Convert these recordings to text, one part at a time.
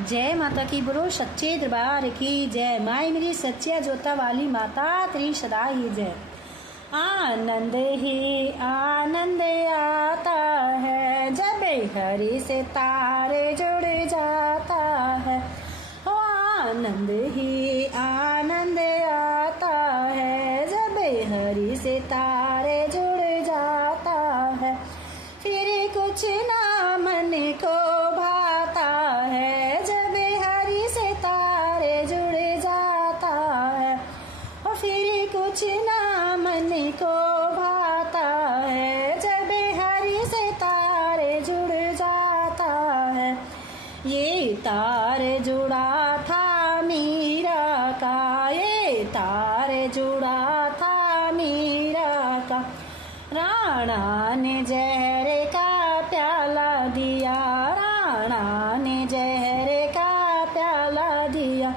जय माता की, बोलो सच्चे दरबार की जय। माई मेरी सच्चिया जोता वाली माता तेरी सदा ही जय। आनंद ही आनंद आता है जब हरि से तारे जुड़ जाता है। ओ आनंद ही आनंद आता है जब हरि से तारे जुड़ जाता है। फिर कुछ ना मन को भाता है जब हरि से तारे जुड़ जाता है। और फिर कुछ ना मन को भाता है जब हरि से तारे जुड़ जाता है। ये तार जुड़ा था मीरा का, ये तार जुड़ा था मीरा का। राणा ने जहर का प्याला दिया, राणा ने जहर का प्याला दिया।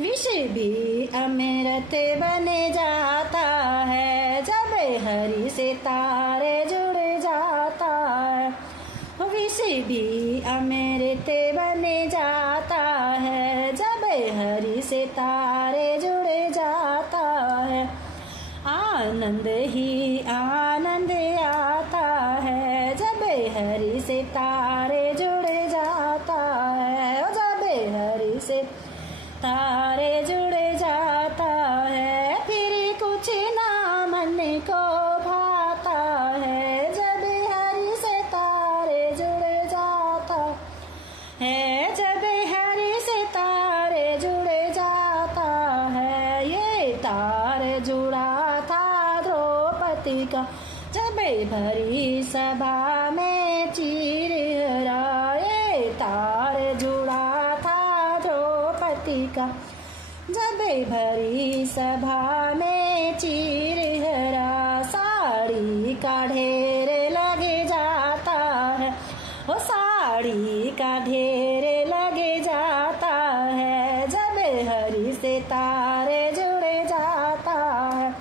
विष भी अमृत बन जाता है जब हरि से तारे जुड़ जाता है। विष भी अमृत बन जाता है जब हरि से तारे जुड़ जाता है। आनंद ही आनंद आता है जब हरि से तारे जुड़ जाता है। जब हरि से तारे जुड़ जाता है फिर कुछ ना मन को भाता है जब हरि से तारे जुड़ जाता है। जब हरि से तारे जुड़ जाता है। ये तार जुड़ा था द्रौपदी का जब भरी सभा में चीरहरा। ये तार जुड़ा था द्रौपदी का जब भरी सभा में चीरहरा। साड़ी का ढेर लग जाता है, वो साड़ी का ढेर लग जाता है जब हरि से तारे जुड़ जाता है।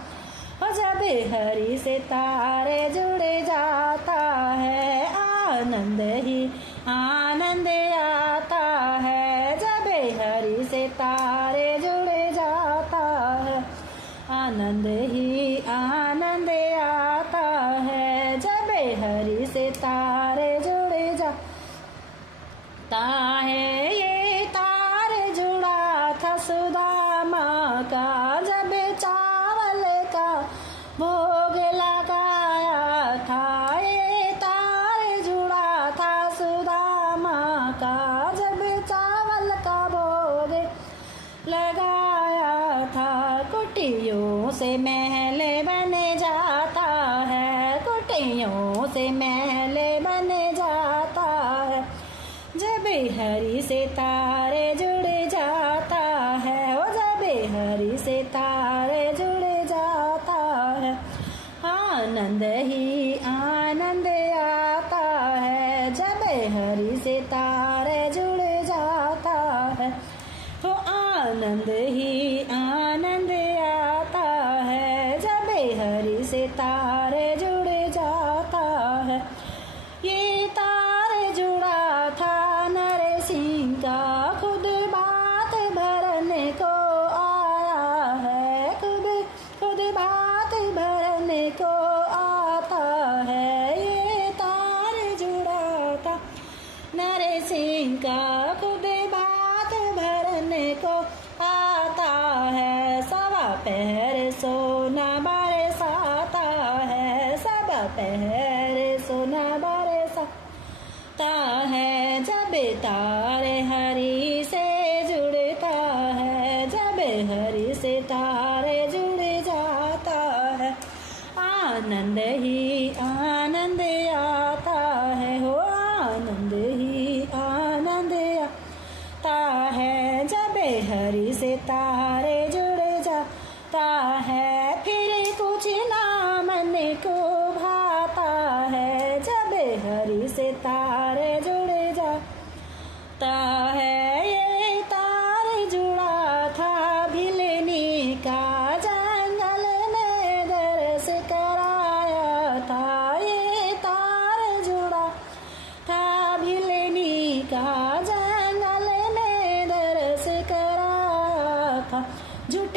और जब हरि से तारे जुड़ जाता है। आनंद ही आनंद आता है जब हरि से तारे जुड़ जाता है। आनंद ही आनंद आता है जब हरि से तारे जुड़ जाता है। ये तार जुड़ा था सुदामा का जब चावल का भोग लगाया था। ये तार जुड़ा था सुदामा का जब चावल का भोग लगाया था। कुटियों से महल बन जाता है, कुटियों से महल बन जाता है जब हरि से तारे जुड़ जाता है। वो जब हरि से तारे जुड़ जाता है। आनंद ही आनंद आता है जब हरि से तारे जुड़ जाता है। तो आनंद ही आनंद आता है जब हरि से तारे जुड़ जाता है। ये तार जुड़ा था नरसिंह का खुद बात भरने को आया है। खुद बात भरने को आता है। ये तार जुड़ा था नरसिंह का खुद बात भरने को आता है। सवा पहर सोना बरसाता है, सवा पहर सोना बरसाता है जब तारे हरि से जुड़ता है। जब हरि से तारे जुड़ जाता है। आनंद ही आनंद आता है, हो आनंद ही आनंद आता है जब हरि से तारे जुड़ जाता है। फिर कुछ ना मन को भाता है जब हरि से तारे जुड़ जाता है। ये तार जुड़ा था भिलनी का जंगल में दर्श कराया था। ये तार जुड़ा था भिलनी का जंगल में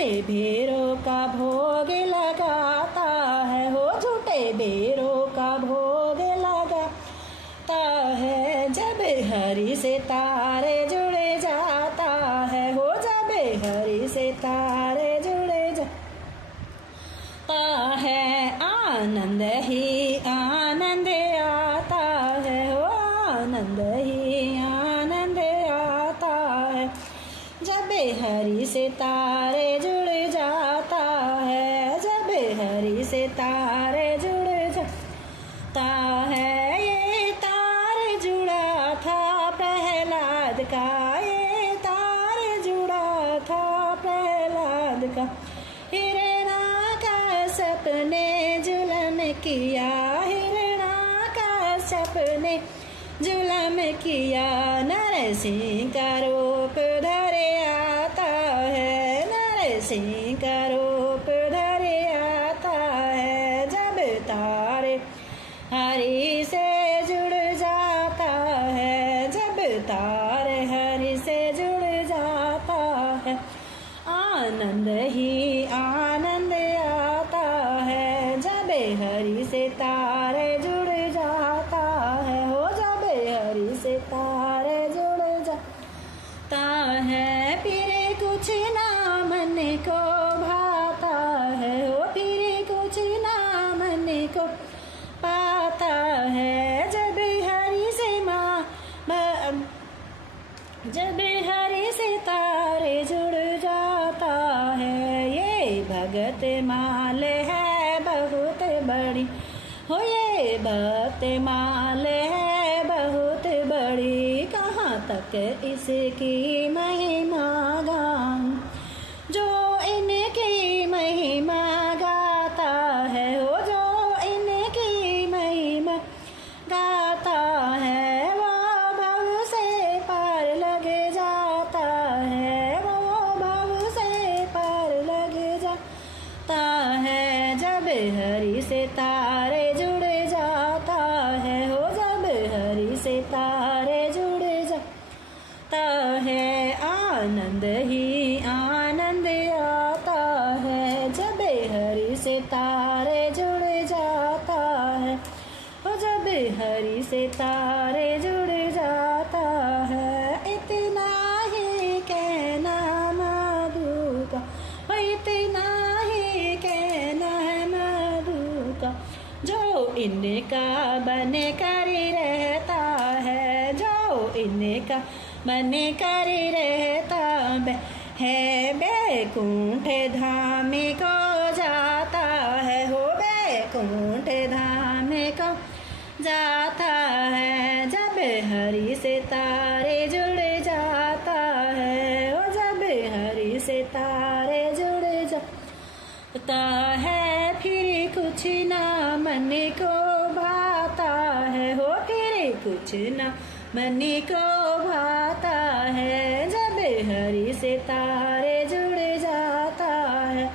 झूठे भेरों का भोग लगाता है, हो झूठे भेरों का भोग लगाता है। जब हरि से तारे जुड़ जाता है, हो जब हरि से तारे जुड़ जाता है, आनंद ही आनंद आता है, हो आनंद ही आनंद आता है। जब हरि से तारे जुड़ जाता है, जब हरि से तारे जुड़ जाता है। ये तार जुड़ा था प्रहलाद का, ये तार जुड़ा था प्रहलाद का। हिरण्याकश्यप ने जुल्म किया, हिरण्याकश्यप ने जुल्म किया। नरसिंह का रूप धरे आता है, नरसिंह का रूप धरे आता है। जब तारे हरि से जुड़ जाता है, जब तारे हरि से जुड़ जाता है, आनंद ही आनंद आता है। जब हरि से तारे जुड़ जाता है, हो जब हरि से तारे जुड़ जाता है। फिर कुछ ना मन को भाता है, हो फिर कुछ ना मन को पाता है। जब हरि से जब हरि से तारे जुड़ जाता है। ये भगत माल है बहुत बड़ी, हो ये भक्त माल है बहुत बड़ी। कहाँ तक इसकी महिमा गाऊं, जो इनकी महिमा गाता है, हो जो इनकी महिमा गाता है। वो भव से पार लग जाता है, वो भव से पार लग जाता है। जब हरि से तारे जुड़ जाता है, हो जब हरि से तारे जुड़ जाता है, आनंद ही आनंद आता है। जब हरि से तारे जुड़ जाता है, हो जब हरि से तारे जुड़ जाता है। इतना ही कहना मधु का, हो इतना ही कहना है मधु का। जो इनका बन कर रहता है, जो इनका बन कर रहता है, बैकुंठ धाम को जाता है, हो बैकुंठ धाम को जाता है। जब हरि से तारे जुड़ जाता है, हो जब हरि से तारे जुड़ जाता है। फिर कुछ ना मन को भाता है, हो फिर कुछ ना मन को भाता है। जब हरि से तारे जुड़ जाता है,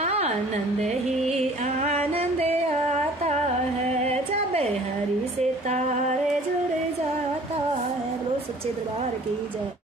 आनंद ही आनंद आता है। जब हरि से तारे जुड़ जाता है। बोलो सच्चे दरबार की जय।